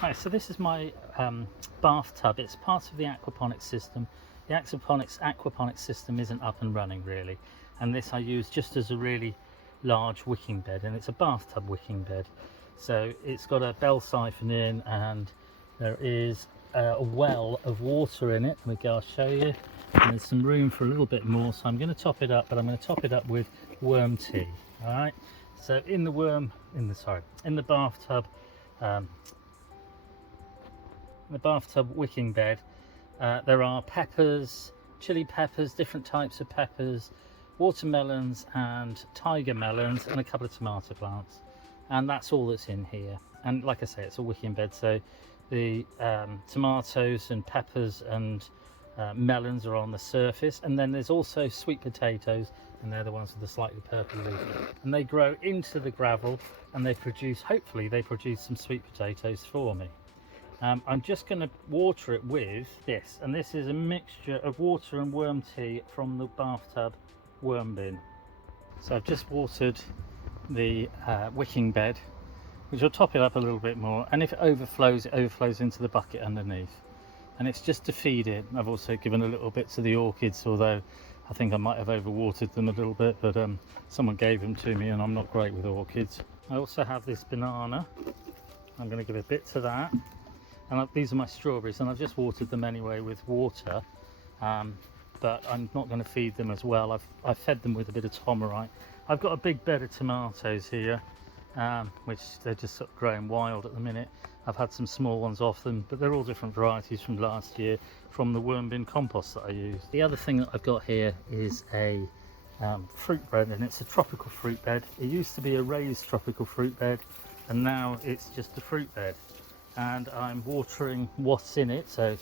Right, so this is my bathtub. It's part of the aquaponics system. The aquaponics system isn't up and running really, and this I use just as a really large wicking bed, and it's a bathtub wicking bed. So it's got a bell siphon in, and there is a well of water in it. I'll show you. And there's some room for a little bit more, so I'm going to top it up, but I'm going to top it up with worm tea. All right. So in the bathtub. The bathtub wicking bed, there are peppers, chili peppers, different types of peppers, watermelons and tiger melons, and a couple of tomato plants, and that's all that's in here. And like I say, it's a wicking bed, so the tomatoes and peppers and melons are on the surface, and then there's also sweet potatoes, and they're the ones with the slightly purple leaf, and they grow into the gravel, and hopefully they produce some sweet potatoes for me. I'm just going to water it with this, and this is a mixture of water and worm tea from the bathtub worm bin. So I've just watered the wicking bed, which will top it up a little bit more, and if it overflows into the bucket underneath, and it's just to feed it. I've also given a little bit to the orchids, although I think I might have overwatered them a little bit, but someone gave them to me and I'm not great with orchids. I also have this banana. I'm going to give a bit to that. And these are my strawberries, and I've just watered them anyway with water, but I'm not going to feed them as well. I've fed them with a bit of Tomarite. I've got a big bed of tomatoes here, which they're just sort of growing wild at the minute. I've had some small ones off them, but they're all different varieties from last year from the worm bin compost that I used. The other thing that I've got here is a fruit bed, and it's a tropical fruit bed. It used to be a raised tropical fruit bed, and now it's just a fruit bed. And I'm watering what's in it. So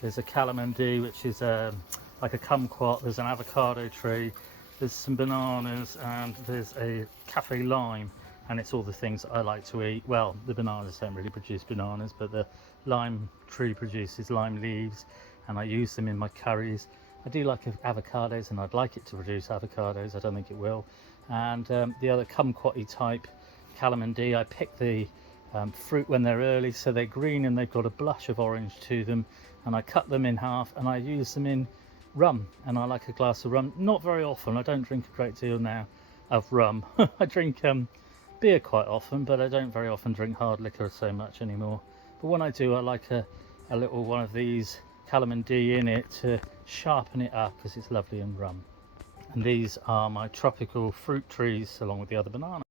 there's a calamandi, which is like a kumquat, there's an avocado tree, there's some bananas, and there's a cafe lime, and it's all the things that I like to eat. Well, the bananas don't really produce bananas, but the lime tree produces lime leaves, and I use them in my curries. I do like avocados, and I'd like it to produce avocados. I don't think it will. And the other kumquat-y type calamandi, I pick the fruit when they're early, so they're green and they've got a blush of orange to them, and I cut them in half and I use them in rum, and I like a glass of rum. Not very often, I don't drink a great deal now of rum. I drink beer quite often, but I don't very often drink hard liquor so much anymore. But when I do, I like a little one of these calamandi in it to sharpen it up, because it's lovely in rum. And these are my tropical fruit trees along with the other banana.